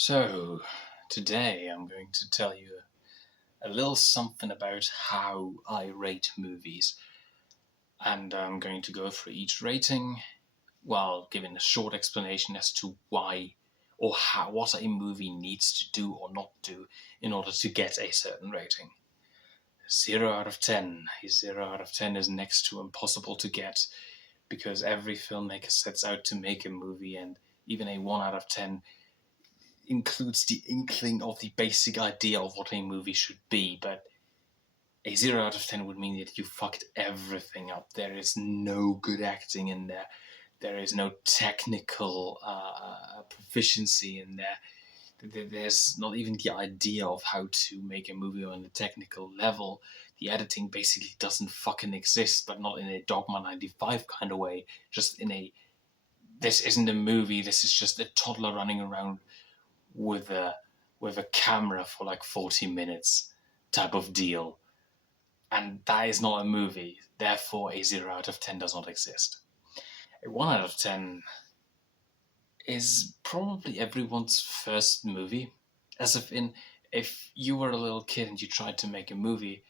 So, today I'm going to tell you a little something about how I rate movies. And I'm going to go through each rating while giving a short explanation as to why or how what a movie needs to do or not do in order to get a certain rating. 0 out of 10. A 0 out of 10 is next to impossible to get because every filmmaker sets out to make a movie, and even a 1 out of 10 includes the inkling of the basic idea of what a movie should be, but a 0 out of 10 would mean that you fucked everything up. There is no good acting in there. There is no technical proficiency in there. There's not even the idea of how to make a movie on a technical level. The editing basically doesn't fucking exist, but not in a Dogma 95 kind of way. Just in a, this isn't a movie, this is just a toddler running around with a camera for like 40 minutes type of deal. And that is not a movie. Therefore, a 0 out of 10 does not exist. A 1 out of 10 is probably everyone's first movie. As if you were a little kid and you tried to make a movie,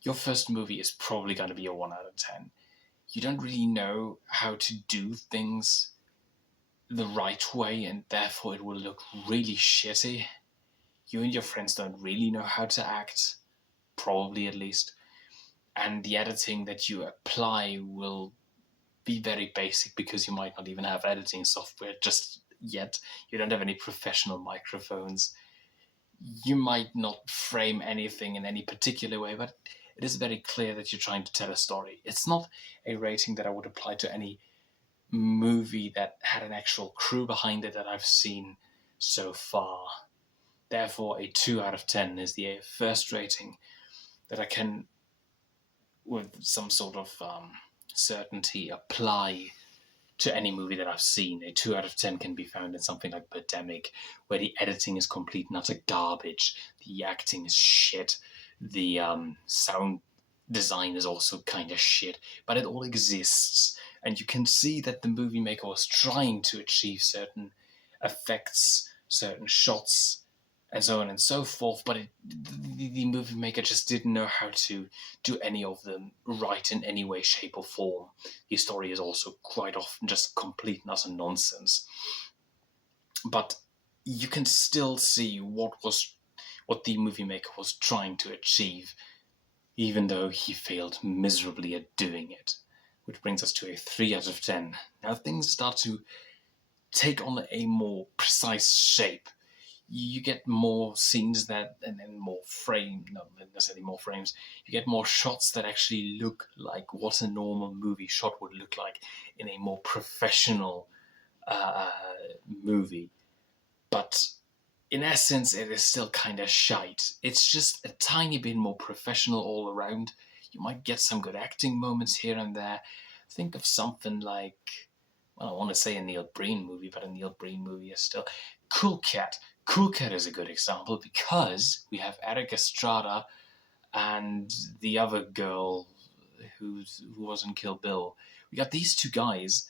your first movie is probably going to be a 1 out of 10. You don't really know how to do things the right way, and therefore it will look really shitty. You and your friends don't really know how to act, probably at least, and the editing that you apply will be very basic because you might not even have editing software just yet. You don't have any professional microphones. You might not frame anything in any particular way, but it is very clear that you're trying to tell a story. It's not a rating that I would apply to any movie that had an actual crew behind it that I've seen so far. Therefore, a 2 out of 10 is the first rating that I can, with some sort of certainty, apply to any movie that I've seen. A 2 out of 10 can be found in something like Birdemic, where the editing is complete and utter garbage, the acting is shit, the sound design is also kind of shit, but it all exists, and you can see that the movie maker was trying to achieve certain effects, certain shots, and so on and so forth, but the movie maker just didn't know how to do any of them right in any way, shape, or form. The story is also quite often just complete and utter nonsense. But you can still see what the movie maker was trying to achieve, even though he failed miserably at doing it. Which brings us to a 3 out of 10. Now things start to take on a more precise shape. You get more scenes and then more frames, not necessarily more frames, you get more shots that actually look like what a normal movie shot would look like in a more professional movie. But in essence, it is still kind of shite. It's just a tiny bit more professional all around. You might get some good acting moments here and there. Think of something like, well, I want to say a Neil Breen movie, but a Neil Breen movie is still Cool Cat. Cool Cat is a good example because we have Eric Estrada and the other girl who was in Kill Bill. We got these two guys,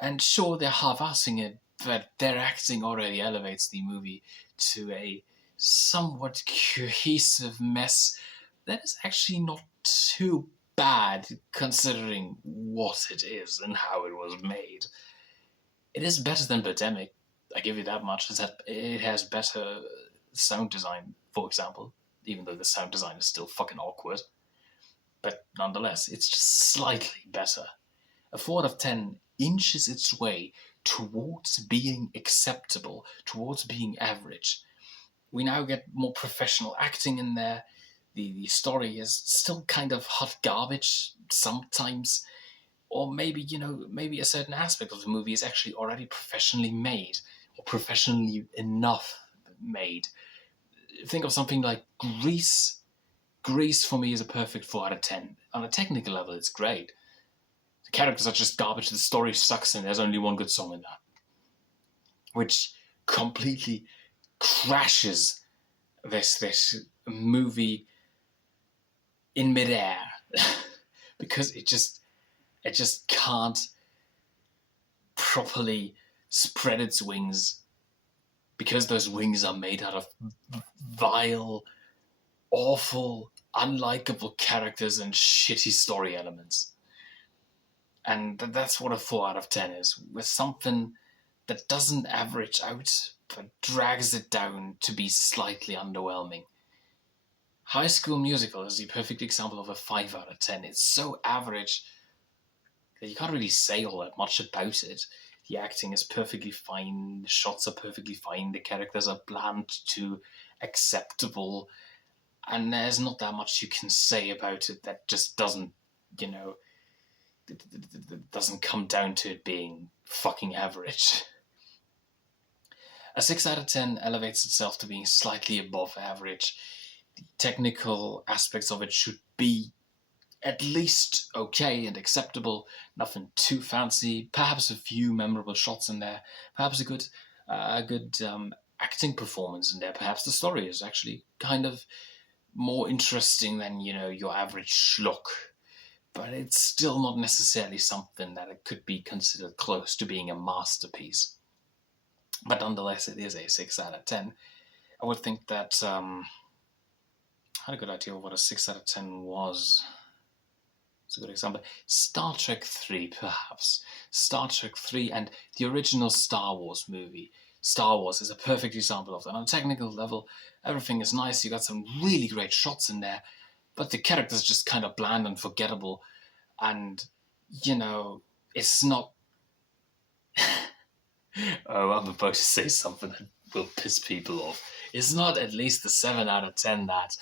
and sure, they're half-assing it, but their acting already elevates the movie to a somewhat cohesive mess that is actually not too bad considering what it is and how it was made. It is better than Birdemic, I give you that much. It has better sound design, for example, even though the sound design is still fucking awkward. But nonetheless, it's just slightly better. A 4 out of 10 inches its way towards being acceptable, towards being average. We now get more professional acting in there. The story is still kind of hot garbage sometimes. Or maybe, maybe a certain aspect of the movie is actually already professionally made, or professionally enough made. Think of something like Grease. Grease, for me, is a perfect 4 out of 10. On a technical level, it's great. The characters are just garbage, the story sucks, and there's only one good song in that. Which completely crashes this movie in midair. Because it just can't properly spread its wings because those wings are made out of vile, awful, unlikable characters and shitty story elements. And that's what a 4 out of 10 is, with something that doesn't average out, but drags it down to be slightly underwhelming. High School Musical is the perfect example of a 5 out of 10. It's so average that you can't really say all that much about it. The acting is perfectly fine, the shots are perfectly fine, the characters are bland to acceptable, and there's not that much you can say about it that just doesn't, doesn't come down to it being fucking average. A 6 out of 10 elevates itself to being slightly above average. The technical aspects of it should be at least okay and acceptable, nothing too fancy, perhaps a few memorable shots in there, perhaps a good acting performance in there, perhaps the story is actually kind of more interesting than, your average schlock. But it's still not necessarily something that it could be considered close to being a masterpiece. But nonetheless, it is a 6 out of 10. I would think that I had a good idea of what a 6 out of 10 was. It's a good example. Star Trek 3, perhaps. Star Trek 3 and the original Star Wars movie. Star Wars is a perfect example of that. On a technical level, everything is nice. You got some really great shots in there, but the characters just kind of bland and forgettable. And, it's not... Oh, I'm about to say something that will piss people off. It's not at least the 7 out of 10 that,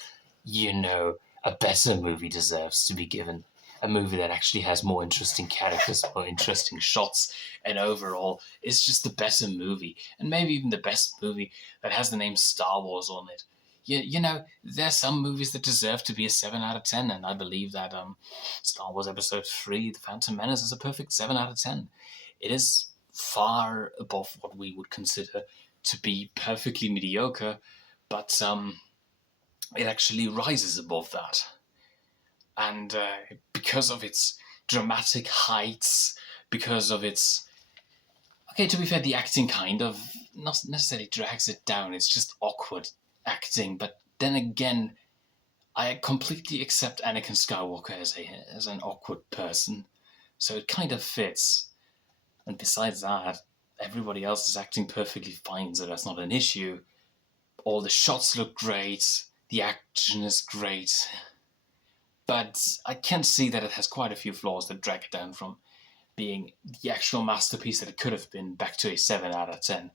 a better movie deserves to be given. A movie that actually has more interesting characters, more interesting shots, and overall is just the better movie. And maybe even the best movie that has the name Star Wars on it. There's some movies that deserve to be a 7 out of 10, and I believe that Star Wars Episode 3, The Phantom Menace, is a perfect 7 out of 10. It is far above what we would consider to be perfectly mediocre, but it actually rises above that. And because of its dramatic heights, because of its... Okay, to be fair, the acting kind of not necessarily drags it down, it's just awkward acting, but then again, I completely accept Anakin Skywalker as an awkward person, so it kind of fits. And besides that, everybody else is acting perfectly fine, so that's not an issue. All the shots look great, the action is great, but I can see that it has quite a few flaws that drag it down from being the actual masterpiece that it could have been back to a 7 out of 10.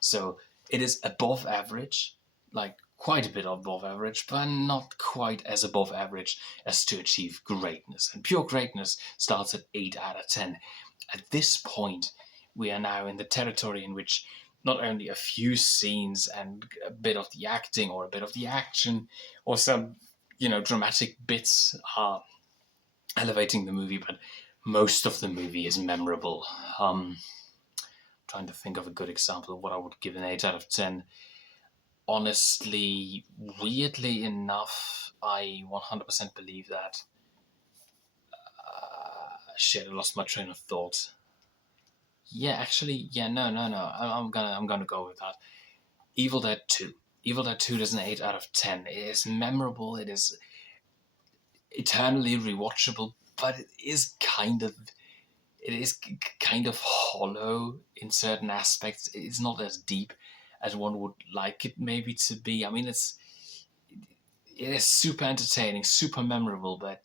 So it is above average, like quite a bit above average, but not quite as above average as to achieve greatness. And pure greatness starts at 8 out of 10. At this point, we are now in the territory in which not only a few scenes and a bit of the acting or a bit of the action or some, dramatic bits are elevating the movie, but most of the movie is memorable. Trying to think of a good example of what I would give an 8 out of 10. Honestly, weirdly enough, I 100% believe that. I lost my train of thought. No. I'm gonna go with that. Evil Dead 2. Evil Dead 2 is an 8 out of 10. It is memorable. It is eternally rewatchable, but it is kind of hollow in certain aspects. It's not as deep as one would like it maybe to be. I mean, it is super entertaining, super memorable, but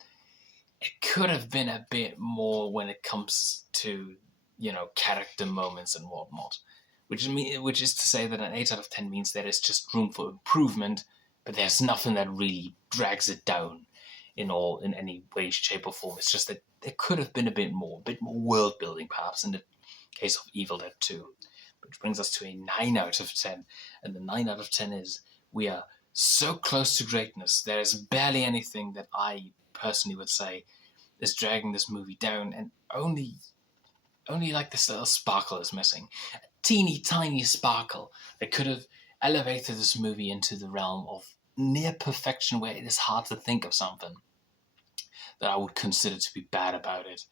it could have been a bit more when it comes to, character moments and whatnot. Which is to say that an 8 out of 10 means there is just room for improvement, but there's nothing that really drags it down in any way, shape, or form. It's just that there could have been a bit more world building, perhaps, in the case of Evil Dead 2. Which brings us to a 9 out of 10. And the 9 out of 10 is, we are so close to greatness. There is barely anything that I personally would say is dragging this movie down, and only like this little sparkle is missing. A teeny tiny sparkle that could have elevated this movie into the realm of near perfection, where it is hard to think of something that I would consider to be bad about it.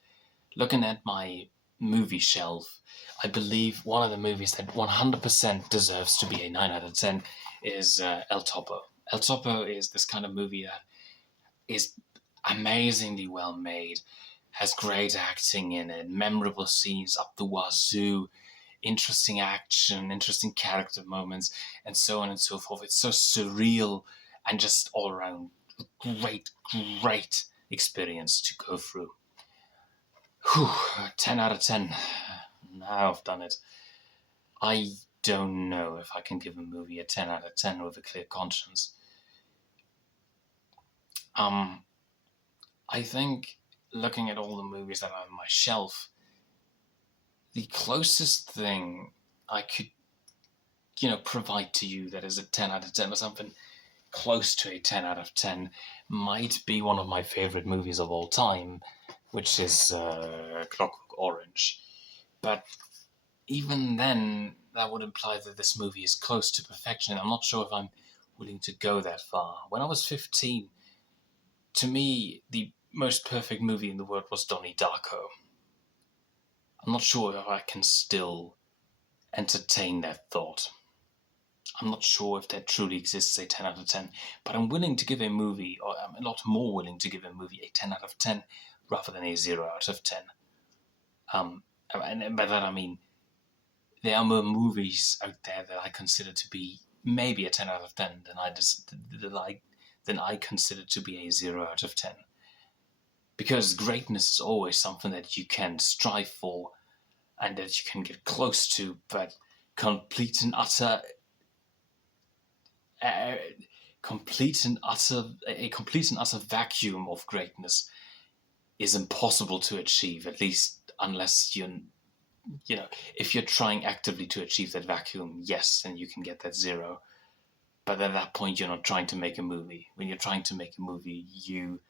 Looking at my movie shelf, I believe one of the movies that 100% deserves to be a 9 out of 10 is El Topo. El Topo is this kind of movie that is amazingly well made, has great acting in it, memorable scenes up the wazoo, interesting action, interesting character moments, and so on and so forth. It's so surreal and just all around great, great experience to go through. Whew, 10 out of 10. Now I've done it. I don't know if I can give a movie a 10 out of 10 with a clear conscience. I think looking at all the movies that are on my shelf, the closest thing I could, provide to you that is a 10 out of 10 or something close to a 10 out of 10 might be one of my favorite movies of all time, which is Clockwork Orange. But even then, that would imply that this movie is close to perfection. I'm not sure if I'm willing to go that far. When I was 15, to me, the most perfect movie in the world was Donnie Darko. I'm not sure if I can still entertain that thought. I'm not sure if there truly exists a 10 out of 10, but I'm willing to give a movie, or I'm a lot more willing to give a movie a 10 out of 10 rather than a 0 out of 10. And by that I mean, there are more movies out there that I consider to be maybe a 10 out of 10 than I consider to be a 0 out of 10. Because greatness is always something that you can strive for and that you can get close to, but complete and utter vacuum of greatness is impossible to achieve, at least unless if you're trying actively to achieve that vacuum, yes, then you can get that 0. But at that point, you're not trying to make a movie. When you're trying to make a movie, you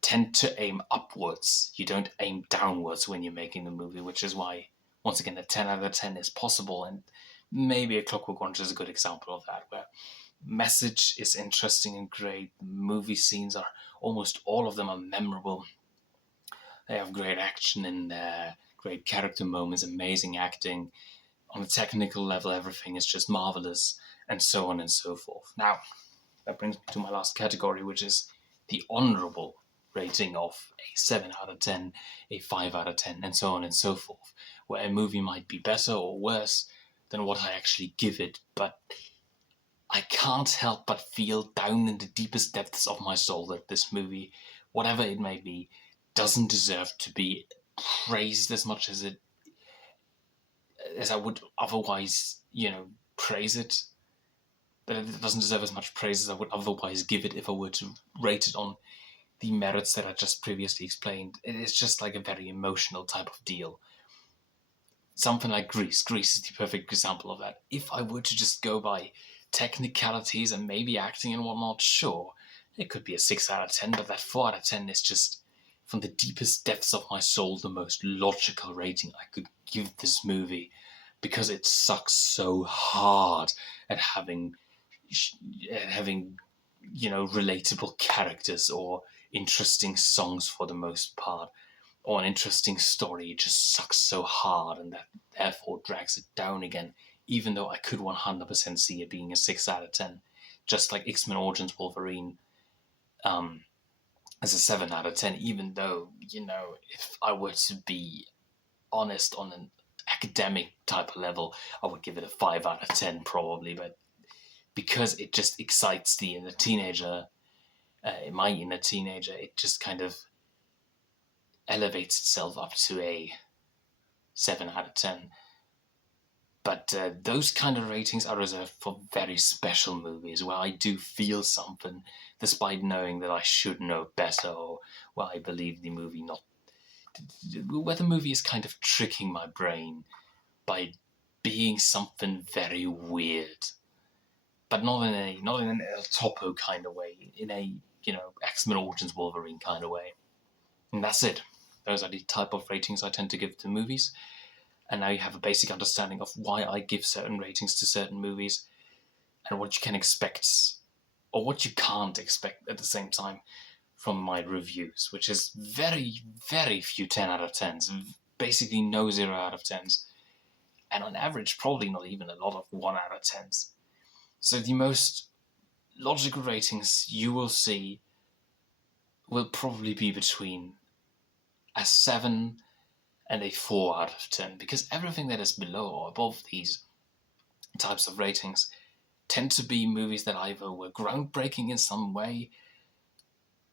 tend to aim upwards. You don't aim downwards when you're making the movie, which is why, once again, a 10 out of 10 is possible. And maybe A Clockwork Orange is a good example of that, where message is interesting and great. Movie scenes are, almost all of them are memorable. They have great action in there, great character moments, amazing acting. On a technical level, everything is just marvelous, and so on and so forth. Now, that brings me to my last category, which is the honorable rating of a 7 out of 10, a 5 out of 10, and so on and so forth, where a movie might be better or worse than what I actually give it, but I can't help but feel down in the deepest depths of my soul that this movie, whatever it may be, doesn't deserve to be praised as much as I would otherwise, praise it. That it doesn't deserve as much praise as I would otherwise give it if I were to rate it on the merits that I just previously explained. It's just like a very emotional type of deal. Something like Grease. Grease is the perfect example of that. If I were to just go by technicalities and maybe acting and whatnot, sure, it could be a 6 out of 10, but that 4 out of 10 is just, from the deepest depths of my soul, the most logical rating I could give this movie, because it sucks so hard at having relatable characters or interesting songs for the most part, or an interesting story. It just sucks so hard, and that therefore drags it down again, even though I could 100% see it being a 6 out of 10, just like X-Men Origins Wolverine as a 7 out of 10, even though, if I were to be honest on an academic type of level, I would give it a 5 out of 10 probably, but because it just excites my inner teenager, it just kind of elevates itself up to a 7 out of 10. But those kind of ratings are reserved for very special movies where I do feel something despite knowing that I should know better, or where I believe where the movie is kind of tricking my brain by being something very weird. But not in an El Topo kind of way, in a, X-Men Origins Wolverine kind of way. And that's it. Those are the type of ratings I tend to give to movies. And now you have a basic understanding of why I give certain ratings to certain movies, and what you can expect, or what you can't expect at the same time, from my reviews, which is very, very few 10 out of 10s, basically no 0 out of 10s. And on average, probably not even a lot of 1 out of 10s. So the most logical ratings you will see will probably be between a 7 and a 4 out of 10, because everything that is below or above these types of ratings tend to be movies that either were groundbreaking in some way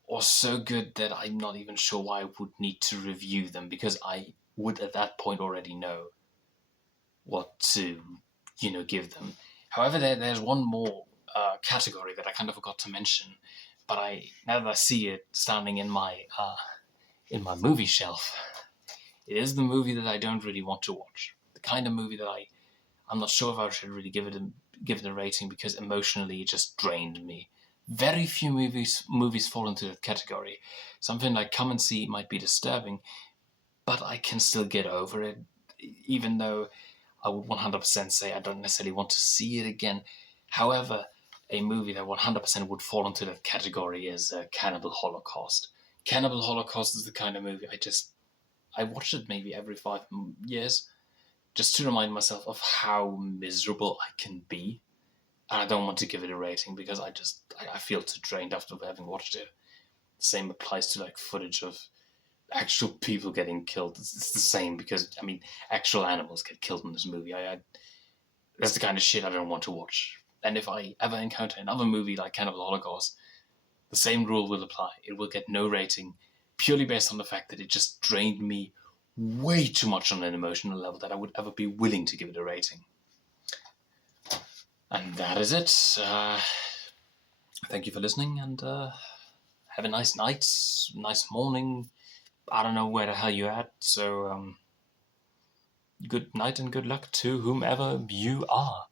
or so good that I'm not even sure why I would need to review them, because I would at that point already know what to, give them. However, there's one more category that I kind of forgot to mention, but now that I see it standing in my movie shelf, it is the movie that I don't really want to watch. The kind of movie that I'm not sure if I should really give it a rating, because emotionally it just drained me. Very few movies fall into that category. Something like Come and See might be disturbing, but I can still get over it, even though I would 100% say I don't necessarily want to see it again. However, a movie that 100% would fall into that category is Cannibal Holocaust. Cannibal Holocaust is the kind of movie I watch it maybe every 5 years, just to remind myself of how miserable I can be. And I don't want to give it a rating because I feel too drained after having watched it. The same applies to like footage of actual people getting killed. It's the same, because actual animals get killed in this movie. That's the kind of shit I don't want to watch. And if I ever encounter another movie like Cannibal Holocaust, the same rule will apply. It will get no rating, purely based on the fact that it just drained me way too much on an emotional level that I would ever be willing to give it a rating. And that is it. Thank you for listening, and have a nice night, nice morning. I don't know where the hell you're at, so good night and good luck to whomever you are.